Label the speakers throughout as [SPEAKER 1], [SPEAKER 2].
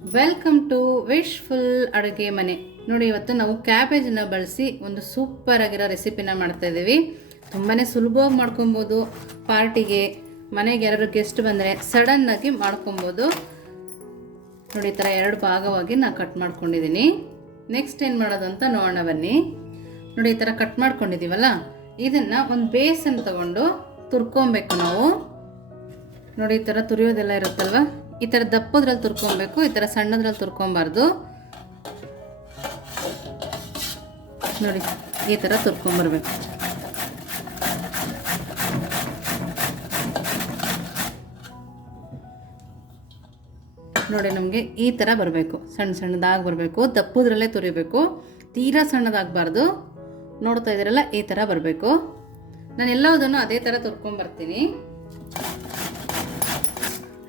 [SPEAKER 1] Welcome to wish full ಅಡುಗೆ ಮನೆ. ನೋಡಿ, ಇವತ್ತು ನಾವು ಕ್ಯಾಬೇಜನ್ನ ಬಳಸಿ ಒಂದು ಸೂಪರ್ ಆಗಿರೋ ರೆಸಿಪಿನ ಮಾಡ್ತಾ ಇದ್ದೀವಿ. ತುಂಬಾ ಸುಲಭವಾಗಿ ಮಾಡ್ಕೊಬೋದು. ಪಾರ್ಟಿಗೆ ಮನೆಗೆ ಯಾರು ಗೆಸ್ಟ್ ಬಂದರೆ ಸಡನ್ನಾಗಿ ಮಾಡ್ಕೊಬೋದು. ನೋಡಿ, ಈ ಥರ ಎರಡು ಭಾಗವಾಗಿ ನಾನು ಕಟ್ ಮಾಡ್ಕೊಂಡಿದ್ದೀನಿ. ನೆಕ್ಸ್ಟ್ ಏನು ಮಾಡೋದು ಅಂತ ನೋಡೋಣ ಬನ್ನಿ. ನೋಡಿ, ಈ ಥರ ಕಟ್ ಮಾಡ್ಕೊಂಡಿದ್ದೀವಲ್ಲ? ಇದನ್ನು ಒಂದು ಬೇಸನ್ನು ತಗೊಂಡು ತುರ್ಕೊಬೇಕು ನಾವು. ನೋಡಿ, ಈ ಥರ ತುರಿಯೋದೆಲ್ಲ ಇರುತ್ತಲ್ವ? ಈ ಥರ ದಪ್ಪದ್ರಲ್ಲಿ ತುರ್ಕೊಬೇಕು, ಈ ಥರ ಸಣ್ಣದ್ರಲ್ಲಿ ತುರ್ಕೊಬಾರ್ದು. ನೋಡಿ, ಈ ಥರ ತುರ್ಕೊಂಬರ್ಬೇಕು. ನೋಡಿ, ನಮಗೆ ಈ ಥರ ಬರಬೇಕು. ಸಣ್ಣ ಸಣ್ಣದಾಗಿ ಬರಬೇಕು, ದಪ್ಪದ್ರಲ್ಲೇ ತುರಿಬೇಕು. ತೀರಾ ಸಣ್ಣದಾಗಬಾರ್ದು. ನೋಡ್ತಾ ಇದ್ದೀರಲ್ಲ ಈ ಥರ ಬರಬೇಕು. ನಾನು ಎಲ್ಲದನ್ನು ಅದೇ ಥರ ತುರ್ಕೊಂಬರ್ತೀನಿ.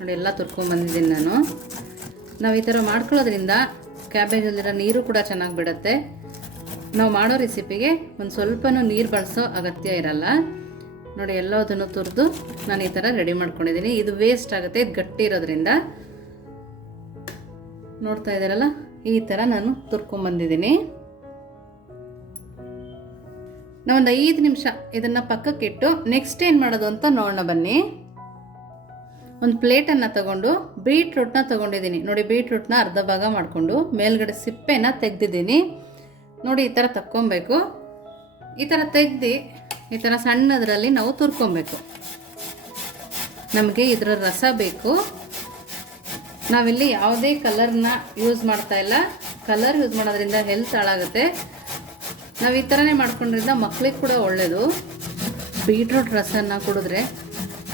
[SPEAKER 1] ನೋಡಿ, ಎಲ್ಲ ತುರ್ಕೊಂಡ್ಬಂದಿದ್ದೀನಿ ನಾನು. ನಾವು ಈ ಥರ ಮಾಡ್ಕೊಳ್ಳೋದ್ರಿಂದ ಕ್ಯಾಬೇಜಲ್ಲಿರೋ ನೀರು ಕೂಡ ಚೆನ್ನಾಗಿ ಬಿಡುತ್ತೆ. ನಾವು ಮಾಡೋ ರೆಸಿಪಿಗೆ ಒಂದು ಸ್ವಲ್ಪನೂ ನೀರು ಬಳಸೋ ಅಗತ್ಯ ಇರಲ್ಲ. ನೋಡಿ, ಎಲ್ಲದನ್ನು ತುರಿದು ನಾನು ಈ ಥರ ರೆಡಿ ಮಾಡ್ಕೊಂಡಿದ್ದೀನಿ. ಇದು ವೇಸ್ಟ್ ಆಗುತ್ತೆ, ಇದು ಗಟ್ಟಿ ಇರೋದ್ರಿಂದ. ನೋಡ್ತಾ ಇದ್ದೀರಲ್ಲ, ಈ ಥರ ನಾನು ತುರ್ಕೊಂಬಂದಿದ್ದೀನಿ ನಾವೊಂದು ಐದು ನಿಮಿಷ ಇದನ್ನು ಪಕ್ಕಕ್ಕಿಟ್ಟು ನೆಕ್ಸ್ಟ್ ಏನು ಮಾಡೋದು ಅಂತ ನೋಡೋಣ ಬನ್ನಿ. ಒಂದು ಪ್ಲೇಟನ್ನು ತಗೊಂಡು ಬೀಟ್ರೂಟ್ನ ತಗೊಂಡಿದ್ದೀನಿ. ನೋಡಿ, ಬೀಟ್ರೂಟ್ನ ಅರ್ಧ ಭಾಗ ಮಾಡಿಕೊಂಡು ಮೇಲ್ಗಡೆ ಸಿಪ್ಪೆನ ತೆಗ್ದಿದ್ದೀನಿ. ನೋಡಿ, ಈ ಥರ ತಕ್ಕೊಬೇಕು. ಈ ಥರ ತೆಗ್ದು, ಈ ಥರ ಸಣ್ಣದರಲ್ಲಿ ನಾವು ತುರ್ಕೊಬೇಕು. ನಮಗೆ ಇದರ ರಸ ಬೇಕು. ನಾವಿಲ್ಲಿ ಯಾವುದೇ ಕಲರ್ನ ಯೂಸ್ ಮಾಡ್ತಾ ಇಲ್ಲ. ಕಲರ್ ಯೂಸ್ ಮಾಡೋದ್ರಿಂದ ಹೆಲ್ತ್ ಹಾಳಾಗುತ್ತೆ. ನಾವು ಈ ಥರನೇ ಮಾಡ್ಕೊಂಡ್ರಿಂದ ಮಕ್ಳಿಗೆ ಕೂಡ ಒಳ್ಳೆಯದು ಬೀಟ್ರೂಟ್ ರಸನ ಕುಡಿದ್ರೆ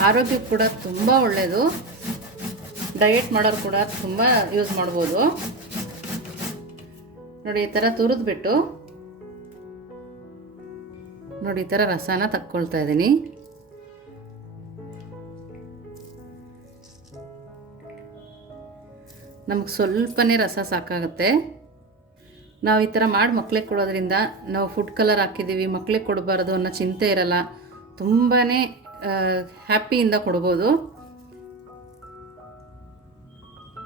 [SPEAKER 1] ಆರೋಗ್ಯಕ್ಕೆ ಕೂಡ ತುಂಬ ಒಳ್ಳೆಯದು ಡಯೆಟ್ ಮಾಡೋರು ಕೂಡ ತುಂಬ ಯೂಸ್ ಮಾಡ್ಬೋದು. ನೋಡಿ, ಈ ಥರ ತುರಿದ್ಬಿಟ್ಟು ನೋಡಿ, ಈ ಥರ ರಸನ ತಕ್ಕೊಳ್ತಾ ಇದ್ದೀನಿ. ನಮಗೆ ಸ್ವಲ್ಪನೇ ರಸ ಸಾಕಾಗುತ್ತೆ. ನಾವು ಈ ಥರ ಮಾಡಿ ಮಕ್ಳಿಗೆ ಕೊಡೋದ್ರಿಂದ ನಾವು ಫುಡ್ ಕಲರ್ ಹಾಕಿದ್ದೀವಿ ಮಕ್ಳಿಗೆ ಕೊಡಬಾರ್ದು ಅನ್ನೋ ಚಿಂತೆ ಇರಲ್ಲ. ತುಂಬಾ ಹ್ಯಾಪಿಯಿಂದ ಕೊಡ್ಬೋದು.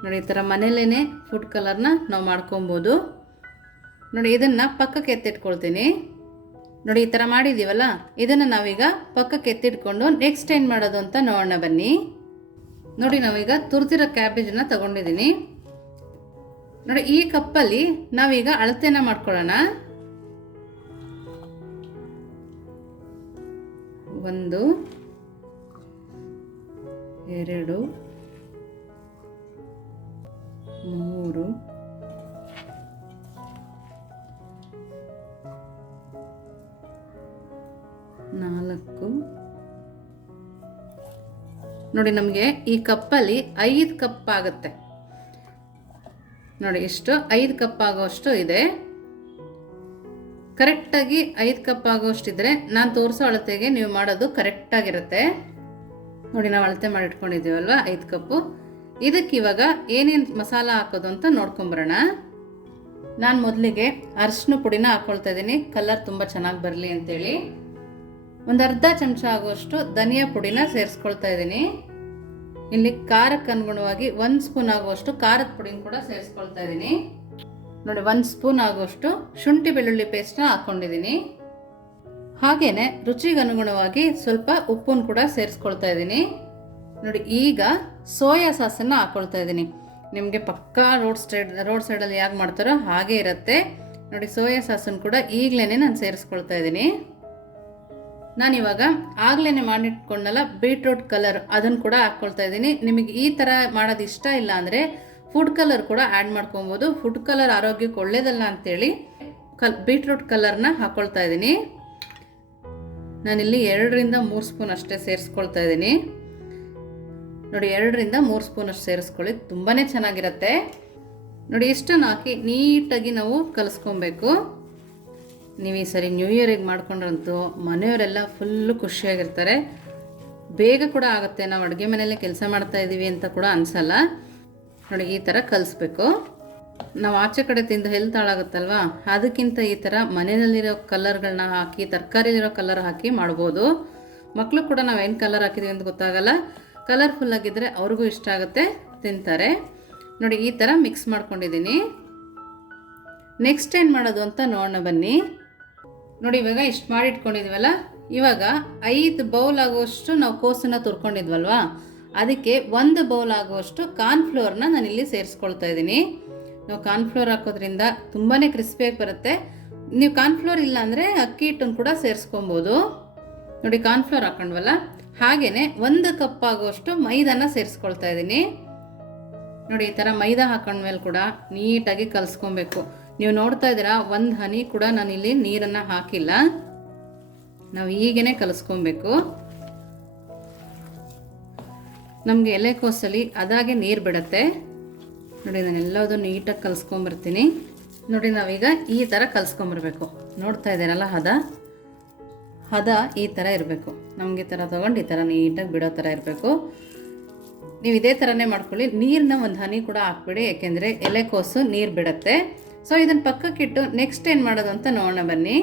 [SPEAKER 1] ನೋಡಿ, ಈ ಥರ ಮನೇಲೇ ಫುಡ್ ಕಲರ್ನ ನಾವು ಮಾಡ್ಕೊಬೋದು. ನೋಡಿ, ಇದನ್ನು ಪಕ್ಕಕ್ಕೆ ಎತ್ತಿಟ್ಕೊಳ್ತೀನಿ. ನೋಡಿ, ಈ ಥರ ಮಾಡಿದ್ದೀವಲ್ಲ ಇದನ್ನು ನಾವೀಗ ಪಕ್ಕಕ್ಕೆ ಎತ್ತಿಟ್ಕೊಂಡು ನೆಕ್ಸ್ಟ್ ಏನು ಮಾಡೋದು ಅಂತ ನೋಡೋಣ ಬನ್ನಿ. ನೋಡಿ, ನಾವೀಗ ತುರ್ತಿರೋ ಕ್ಯಾಬೇಜನ್ನ ತಗೊಂಡಿದ್ದೀನಿ ನೋಡಿ, ಈ ಕಪ್ಪಲ್ಲಿ ನಾವೀಗ ಅಳತೆನ ಮಾಡ್ಕೊಳ್ಳೋಣ. ಒಂದು ಎರಡು, ಮೂರು, ನಾಲ್ಕು. ನೋಡಿ, ನಮಗೆ ಈ ಕಪ್ಪಲ್ಲಿ ಐದು ಕಪ್ ಆಗುತ್ತೆ. ನೋಡಿ, ಎಷ್ಟು? ಐದು ಕಪ್ ಆಗೋಷ್ಟು ಇದೆ. ಕರೆಕ್ಟಾಗಿ ಐದು ಕಪ್ ಆಗೋಷ್ಟಿದ್ರೆ ನಾನು ತೋರಿಸೋ ಅಳತೆಗೆ ನೀವು ಮಾಡೋದು ಕರೆಕ್ಟಾಗಿರುತ್ತೆ. ನೋಡಿ, ನಾವು ಅಳತೆ ಮಾಡಿ ಇಟ್ಕೊಂಡಿದ್ದೀವಲ್ವ ಐದು ಕಪ್ಪು. ಇದಕ್ಕೆ ಇವಾಗ ಏನೇನು ಮಸಾಲ ಹಾಕೋದು ಅಂತ ನೋಡ್ಕೊಂಬರೋಣ. ನಾನು ಮೊದಲಿಗೆ ಅರಿಶಿನ ಪುಡಿನ ಹಾಕ್ಕೊಳ್ತಾ ಇದ್ದೀನಿ. ಕಲರ್ ತುಂಬ ಚೆನ್ನಾಗಿ ಬರಲಿ ಅಂತೇಳಿ. ಒಂದು ಅರ್ಧ ಚಮಚ ಆಗುವಷ್ಟು ಧನಿಯಾ ಪುಡಿನ ಸೇರಿಸ್ಕೊಳ್ತಾ ಇದ್ದೀನಿ. ಇಲ್ಲಿ ಖಾರಕ್ಕೆ ಅನುಗುಣವಾಗಿ ಒಂದು ಸ್ಪೂನ್ ಆಗುವಷ್ಟು ಖಾರದ ಪುಡಿನ ಕೂಡ ಸೇರಿಸ್ಕೊಳ್ತಾ ಇದ್ದೀನಿ. ನೋಡಿ, ಒಂದು ಸ್ಪೂನ್ ಆಗುವಷ್ಟು ಶುಂಠಿ ಬೆಳ್ಳುಳ್ಳಿ ಪೇಸ್ಟ್ನ ಹಾಕ್ಕೊಂಡಿದ್ದೀನಿ ಹಾಗೇನೆ ರುಚಿಗೆ ಅನುಗುಣವಾಗಿ ಸ್ವಲ್ಪ ಉಪ್ಪನ್ನು ಕೂಡ ಸೇರಿಸ್ಕೊಳ್ತಾ ಇದ್ದೀನಿ. ನೋಡಿ, ಈಗ ಸೋಯಾ ಸಾಸನ್ನು ಹಾಕ್ಕೊಳ್ತಾ ಇದ್ದೀನಿ. ನಿಮಗೆ ಪಕ್ಕಾ ರೋಡ್ ಸೈಡ್ ರೋಡ್ ಸೈಡಲ್ಲಿ ಯಾಕೆ ಮಾಡ್ತಾರೋ ಹಾಗೆ ಇರುತ್ತೆ. ನೋಡಿ, ಸೋಯಾ ಸಾಸನ್ನು ಕೂಡ ಈಗಲೇ ನಾನು ಸೇರಿಸ್ಕೊಳ್ತಾ ಇದ್ದೀನಿ. ನಾನಿವಾಗ ಆಗ್ಲೇ ಮಾಡಿಟ್ಕೊಂಡಲ್ಲ, ಬೀಟ್ರೂಟ್ ಕಲರ್ ಅದನ್ನು ಕೂಡ ಹಾಕ್ಕೊಳ್ತಾ ಇದ್ದೀನಿ. ನಿಮಗೆ ಈ ಥರ ಮಾಡೋದು ಇಷ್ಟ ಇಲ್ಲ ಅಂದರೆ ಫುಡ್ ಕಲರ್ ಕೂಡ ಆ್ಯಡ್ ಮಾಡ್ಕೊಬೋದು. ಫುಡ್ ಕಲರ್ ಆರೋಗ್ಯಕ್ಕೆ ಒಳ್ಳೇದಲ್ಲ ಅಂತೇಳಿ ಕಲ್, ಬೀಟ್ರೂಟ್ ಕಲರ್ನ ಹಾಕ್ಕೊಳ್ತಾ ಇದ್ದೀನಿ. ನಾನಿಲ್ಲಿ ಎರಡರಿಂದ ಮೂರು ಸ್ಪೂನ್ ಅಷ್ಟೇ ಸೇರಿಸ್ಕೊಳ್ತಾ ಇದ್ದೀನಿ. ನೋಡಿ, ಎರಡರಿಂದ ಮೂರು ಸ್ಪೂನ್ ಅಷ್ಟು ಸೇರಿಸ್ಕೊಳ್ಳಿ. ತುಂಬಾ ಚೆನ್ನಾಗಿರುತ್ತೆ. ನೋಡಿ, ಇಷ್ಟನ್ನು ಹಾಕಿ ನೀಟಾಗಿ ನಾವು ಕಲಿಸ್ಕೊಬೇಕು. ನೀವು ಈ ಸರಿ ನ್ಯೂ ಇಯರಿಗೆ ಮಾಡ್ಕೊಂಡ್ರಂತೂ ಮನೆಯವರೆಲ್ಲ ಫುಲ್ಲು ಖುಷಿಯಾಗಿರ್ತಾರೆ. ಬೇಗ ಕೂಡ ಆಗುತ್ತೆ. ನಾವು ಅಡುಗೆ ಮನೆಯಲ್ಲೇ ಕೆಲಸ ಮಾಡ್ತಾ ಇದ್ದೀವಿ ಅಂತ ಕೂಡ ಅನಿಸಲ್ಲ. ನೋಡಿ, ಈ ಥರ ಕಲಿಸ್ಬೇಕು. ನಾವು ಆಚೆ ಕಡೆ ತಿಂದು ಹೆಲ್ತ್ ಹಾಳಾಗುತ್ತಲ್ವಾ? ಅದಕ್ಕಿಂತ ಈ ಥರ ಮನೆಯಲ್ಲಿರೋ ಕಲರ್ಗಳನ್ನ ಹಾಕಿ, ತರಕಾರಿಲಿರೋ ಕಲರ್ ಹಾಕಿ ಮಾಡ್ಬೋದು. ಮಕ್ಕಳು ಕೂಡ ನಾವು ಏನು ಕಲರ್ ಹಾಕಿದ್ದೀವಿ ಅಂತ ಗೊತ್ತಾಗಲ್ಲ. ಕಲರ್ಫುಲ್ ಆಗಿದ್ದರೆ ಅವ್ರಿಗೂ ಇಷ್ಟ ಆಗುತ್ತೆ, ತಿಂತಾರೆ. ನೋಡಿ, ಈ ಥರ ಮಿಕ್ಸ್ ಮಾಡ್ಕೊಂಡಿದ್ದೀನಿ. ನೆಕ್ಸ್ಟ್ ಏನು ಮಾಡೋದು ಅಂತ ನೋಡೋಣ ಬನ್ನಿ. ನೋಡಿ, ಇವಾಗ ಇಷ್ಟು ಮಾಡಿ ಇಟ್ಕೊಂಡಿದ್ವಲ್ಲ ಇವಾಗ ಐದು ಬೌಲ್ ಆಗುವಷ್ಟು ನಾವು ಕೋಸನ್ನು ತುರ್ಕೊಂಡಿದ್ವಲ್ವಾ? ಅದಕ್ಕೆ ಒಂದು ಬೌಲ್ ಆಗುವಷ್ಟು ಕಾರ್ನ್ಫ್ಲೋರ್ನ ಇಲ್ಲಿ ಸೇರಿಸ್ಕೊಳ್ತಾ ಇದ್ದೀನಿ. ನಾವು ಕಾರ್ನ್ಫ್ಲೋರ್ ಹಾಕೋದ್ರಿಂದ ತುಂಬಾ ಕ್ರಿಸ್ಪಿಯಾಗಿ ಬರುತ್ತೆ. ನೀವು ಕಾರ್ನ್ಫ್ಲೋರ್ ಇಲ್ಲ ಅಂದರೆ ಅಕ್ಕಿ ಹಿಟ್ಟನ್ನು ಕೂಡ ಸೇರಿಸ್ಕೊಬೋದು. ನೋಡಿ ಕಾರ್ನ್ಫ್ಲೋರ್ ಹಾಕೊಂಡ್ವಲ್ಲ? ಹಾಗೆಯೇ ಒಂದು ಕಪ್ ಆಗುವಷ್ಟು ಮೈದಾನ ಸೇರಿಸ್ಕೊಳ್ತಾ ಇದ್ದೀನಿ. ನೋಡಿ ಈ ಥರ ಮೈದಾ ಹಾಕೊಂಡ್ಮೇಲೆ ಕೂಡ ನೀಟಾಗಿ ಕಲಿಸ್ಕೊಬೇಕು. ನೀವು ನೋಡ್ತಾ ಇದ್ದೀರಾ, ಒಂದು ಹನಿ ಕೂಡ ನಾನು ಇಲ್ಲಿ ನೀರನ್ನು ಹಾಕಿಲ್ಲ. ನಾವು ಈಗೇನೇ ಕಲಿಸ್ಕೊಬೇಕು. ನಮಗೆ ಎಲೆಕೋಸಲ್ಲಿ ಅದಾಗೆ ನೀರು ಬಿಡುತ್ತೆ. ನೋಡಿ ನಾನು ಎಲ್ಲದೂ ನೀಟಾಗಿ ಕಲಿಸ್ಕೊಂಬರ್ತೀನಿ ನೋಡಿ, ನಾವೀಗ ಈ ಥರ ಕಲಿಸ್ಕೊಂಬರ್ಬೇಕು ನೋಡ್ತಾ ಇದ್ದೀರಲ್ಲ, ಹದ? ಹದ ಈ ಥರ ಇರಬೇಕು. ನಮಗೆ ಈ ಥರ ತೊಗೊಂಡು ಈ ಥರ ನೀಟಾಗಿ ಬಿಡೋ ಥರ ಇರಬೇಕು. ನೀವು ಇದೇ ಥರನೇ ಮಾಡ್ಕೊಳ್ಳಿ. ನೀರನ್ನ ಒಂದು ಹನಿ ಕೂಡ ಹಾಕ್ಬಿಡಿ ಯಾಕೆಂದರೆ ಎಲೆಕೋಸು ನೀರು ಬಿಡುತ್ತೆ. ಸೊ ಇದನ್ನು ಪಕ್ಕಕ್ಕಿಟ್ಟು ನೆಕ್ಸ್ಟ್ ಏನು ಮಾಡೋದು ಅಂತ ನೋಡೋಣ ಬನ್ನಿ.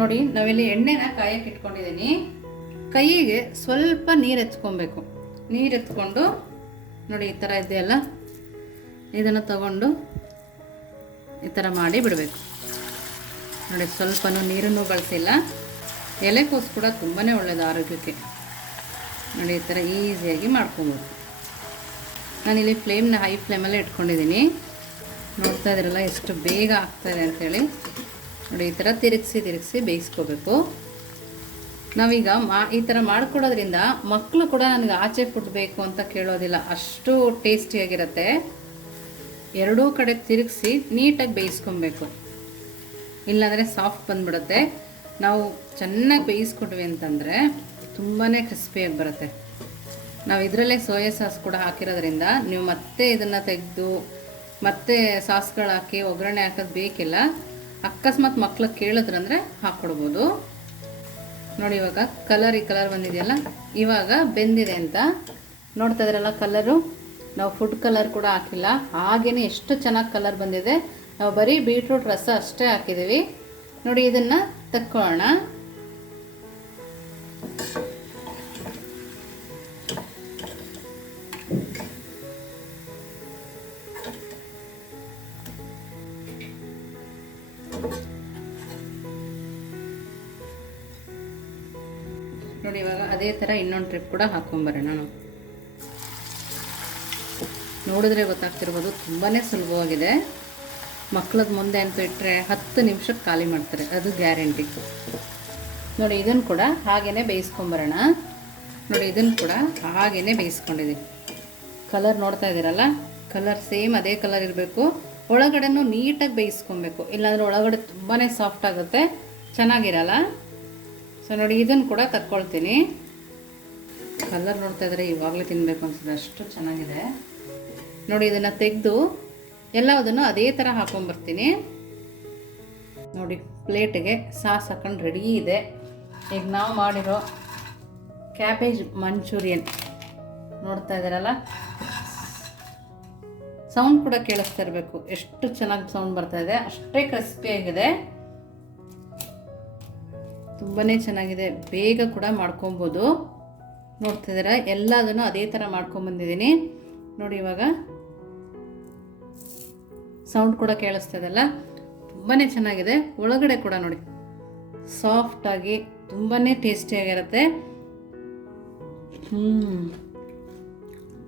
[SPEAKER 1] ನೋಡಿ, ನಾವಿಲ್ಲಿ ಎಣ್ಣೆನ ಕಾಯಕ್ಕೆ ಇಟ್ಕೊಂಡಿದ್ದೀನಿ. ಕೈಗೆ ಸ್ವಲ್ಪ ನೀರು ಎತ್ಕೊಬೇಕು. ನೀರು ಎತ್ಕೊಂಡು ನೋಡಿ, ಈ ಥರ ಇದೆಯಲ್ಲ? ಇದನ್ನು ತಗೊಂಡು ಈ ಥರ ಮಾಡಿ ಬಿಡಬೇಕು. ನೋಡಿ, ಸ್ವಲ್ಪನೂ ನೀರನ್ನು ಬಳಸಿಲ್ಲ. ಎಲೆಕೋಸು ಕೂಡ ತುಂಬಾ ಒಳ್ಳೆಯದು ಆರೋಗ್ಯಕ್ಕೆ. ನೋಡಿ, ಈ ಥರ ಈಸಿಯಾಗಿ ಮಾಡ್ಕೊಬೋದು. ನಾನಿಲ್ಲಿ ಫ್ಲೇಮ್ನ ಹೈ ಫ್ಲೇಮಲ್ಲಿ ಇಟ್ಕೊಂಡಿದ್ದೀನಿ. ನೋಡ್ತಾ ಇದ್ದೀರಲ್ಲ, ಎಷ್ಟು ಬೇಗ ಆಗ್ತಾಯಿದೆ ಅಂಥೇಳಿ ನೋಡಿ, ಈ ಥರ ತಿರುಗಿಸಿ ತಿರುಗಿಸಿ ಬೇಯಿಸ್ಕೋಬೇಕು. ನಾವೀಗ ಮಾ, ಈ ಥರ ಮಾಡಿಕೊಡೋದ್ರಿಂದ ಮಕ್ಕಳು ಕೂಡ ನನಗೆ ಆಚೆ ಫುಡ್ ಬೇಕು ಅಂತ ಕೇಳೋದಿಲ್ಲ. ಅಷ್ಟು ಟೇಸ್ಟಿಯಾಗಿರುತ್ತೆ ಎರಡೂ ಕಡೆ ತಿರುಗಿಸಿ ನೀಟಾಗಿ ಬೇಯಿಸ್ಕೊಬೇಕು. ಇಲ್ಲಾಂದರೆ ಸಾಫ್ಟ್ ಬಂದ್ಬಿಡುತ್ತೆ. ನಾವು ಚೆನ್ನಾಗಿ ಬೇಯಿಸ್ಕೊಟ್ವಿ ಅಂತಂದರೆ ತುಂಬಾ ಕ್ರಿಸ್ಪಿಯಾಗಿ ಬರುತ್ತೆ. ನಾವು ಇದರಲ್ಲೇ ಸೋಯಾ ಸಾಸ್ ಕೂಡ ಹಾಕಿರೋದ್ರಿಂದ ನೀವು ಮತ್ತೆ ಇದನ್ನು ತೆಗೆದು, ಮತ್ತೆ ಸಾಸ್ಗಳು ಹಾಕಿ ಒಗ್ಗರಣೆ ಹಾಕೋದು ಬೇಕಿಲ್ಲ. ಅಕಸ್ಮಾತ್ ಮಕ್ಳಿಗೆ ಕೇಳಿದ್ರಂದರೆ ಹಾಕ್ಕೊಡ್ಬೋದು ನೋಡಿ ಇವಾಗ ಕಲರ್ ಈ ಕಲರ್ ಬಂದಿದೆಯಲ್ಲ, ಇವಾಗ ಬೆಂದಿದೆ ಅಂತ. ನೋಡ್ತಾ ಇದ್ರಲ್ಲ ಕಲರು ನಾವು ಫುಡ್ ಕಲರ್ ಕೂಡ ಹಾಕಿಲ್ಲ. ಹಾಗೇನೆ ಎಷ್ಟು ಚೆನ್ನಾಗಿ ಕಲರ್ ಬಂದಿದೆ. ನಾವು ಬರೀ ಬೀಟ್ರೂಟ್ ರಸ ಅಷ್ಟೇ ಹಾಕಿದ್ದೀವಿ. ನೋಡಿ ಇದನ್ನು ತಕ್ಕೊಳ್ಳೋಣ. ನೋಡಿ, ಇವಾಗ ಅದೇ ಥರ ಇನ್ನೊಂದು ಟ್ರಿಪ್ ಕೂಡ ಹಾಕ್ಕೊಂಬರೋಣ ನಾನು ನೋಡಿದ್ರೆ ಗೊತ್ತಾಗ್ತಿರ್ಬೋದು ತುಂಬಾ ಸುಲಭವಾಗಿದೆ. ಮಕ್ಳದ್ದು ಮುಂದೆ ಅಂತ ಇಟ್ಟರೆ ಹತ್ತು ನಿಮಿಷಕ್ಕೆ ಖಾಲಿ ಮಾಡ್ತಾರೆ, ಅದು ಗ್ಯಾರಂಟಿ ನೋಡಿ ಇದನ್ನು ಕೂಡ ಹಾಗೆಯೇ ಬೇಯಿಸ್ಕೊಂಬರೋಣ. ನೋಡಿ ಇದನ್ನು ಕೂಡ ಹಾಗೆಯೇ ಬೇಯಿಸ್ಕೊಂಡಿದ್ದೀನಿ ಕಲರ್ ನೋಡ್ತಾ ಇದ್ದೀರಲ್ಲ ಕಲರ್ ಸೇಮ್ ಅದೇ ಕಲರ್ ಇರಬೇಕು. ಒಳಗಡೆನೂ ನೀಟಾಗಿ ಬೇಯಿಸ್ಕೊಬೇಕು. ಇಲ್ಲಾಂದರೆ ಒಳಗಡೆ ತುಂಬಾ ಸಾಫ್ಟ್ ಆಗುತ್ತೆ. ಚೆನ್ನಾಗಿರಲ್ಲ? ಸೊ ನೋಡಿ, ಇದನ್ನು ಕೂಡ ತಕ್ಕೊಳ್ತೀನಿ ಕಲರ್ ನೋಡ್ತಾ ಇದ್ರೆ ಇವಾಗಲೇ ತಿನ್ನಬೇಕು ಅನ್ಸುತ್ತೆ. ಅಷ್ಟು ಚೆನ್ನಾಗಿದೆ. ನೋಡಿ, ಇದನ್ನು ತೆಗೆದು ಎಲ್ಲದನ್ನು ಅದೇ ಥರ ಹಾಕೊಂಬರ್ತೀನಿ. ನೋಡಿ, ಪ್ಲೇಟಿಗೆ ಸಾಸ್ ಹಾಕೊಂಡು ರೆಡಿ ಇದೆ. ಈಗ ನಾವು ಮಾಡಿರೋ ಕ್ಯಾಬೇಜ್ ಮಂಚೂರಿಯನ್ ನೋಡ್ತಾ ಇದ್ದಾರಲ್ಲ? ಸೌಂಡ್ ಕೂಡ ಕೇಳಿಸ್ತಾ ಇರಬೇಕು. ಎಷ್ಟು ಚೆನ್ನಾಗಿ ಸೌಂಡ್ ಬರ್ತಾ ಇದೆ. ಅಷ್ಟೇ ಕ್ರಿಸ್ಪಿಯಾಗಿದೆ ತುಂಬಾ ಚೆನ್ನಾಗಿದೆ. ಬೇಗ ಕೂಡ ಮಾಡ್ಕೊಬೋದು. ನೋಡ್ತಾ ಇದ್ದೀರಾ? ಎಲ್ಲದನ್ನು ಅದೇ ಥರ ಮಾಡ್ಕೊಂಬಂದಿದ್ದೀನಿ ನೋಡಿ ಇವಾಗ ಸೌಂಡ್ ಕೂಡ ಕೇಳಿಸ್ತದಲ್ಲ ತುಂಬಾ ಚೆನ್ನಾಗಿದೆ. ಒಳಗಡೆ ಕೂಡ ನೋಡಿ. ಸಾಫ್ಟಾಗಿ ತುಂಬಾ ಟೇಸ್ಟಿಯಾಗಿರುತ್ತೆ ಹ್ಞೂ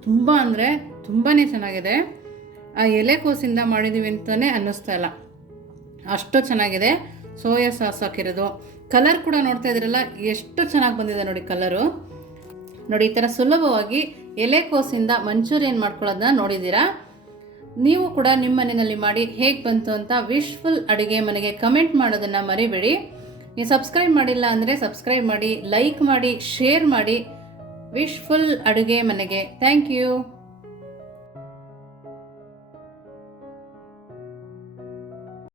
[SPEAKER 1] ತುಂಬ ಅಂದರೆ ತುಂಬಾ ಚೆನ್ನಾಗಿದೆ. ಆ ಎಲೆಕೋಸಿಂದ ಮಾಡಿದ್ದೀವಿ ಅಂತಲೇ ಅನ್ನಿಸ್ತಾ ಇಲ್ಲ. ಅಷ್ಟು ಚೆನ್ನಾಗಿದೆ. ಸೋಯಾ ಸಾಸ್ ಹಾಕಿರೋದು. ಕಲರ್ ಕೂಡ ನೋಡ್ತಾ ಇದ್ದೀರಲ್ಲ, ಎಷ್ಟು ಚೆನ್ನಾಗಿ ಬಂದಿದೆ ನೋಡಿ ಕಲರು ನೋಡಿ, ಈ ಥರ ಸುಲಭವಾಗಿ ಎಲೆಕೋಸಿಂದ ಮಂಚೂರಿಯನ್ ಮಾಡ್ಕೊಳ್ಳೋದನ್ನ ನೋಡಿದ್ದೀರಾ? ನೀವು ಕೂಡ ನಿಮ್ಮ ಮನೆಯಲ್ಲಿ ಮಾಡಿ ಹೇಗೆ ಬಂತು ಅಂತ ವಿಶ್ಫುಲ್ ಅಡುಗೆ ಮನೆಗೆ ಕಮೆಂಟ್ ಮಾಡೋದನ್ನು ಮರಿಬೇಡಿ. ನೀವು ಸಬ್ಸ್ಕ್ರೈಬ್ ಮಾಡಿಲ್ಲ ಅಂದರೆ ಸಬ್ಸ್ಕ್ರೈಬ್ ಮಾಡಿ ಲೈಕ್ ಮಾಡಿ ಶೇರ್ ಮಾಡಿ. ವಿಶ್ಫುಲ್ ಅಡುಗೆ ಮನೆಗೆ. Thank you